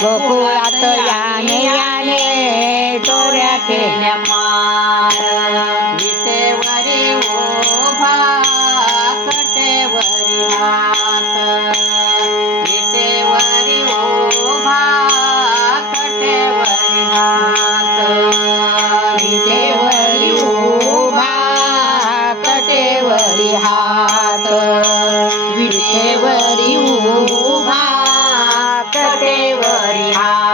गोकुळात याने याने चोऱ्या केल्या मार विटेवरी उभा कटेवरी हात विटेवरी उभा कटेवरी हात विटेवरी उभा कटेवरी हात विटेवरी उभा कटेवरी हात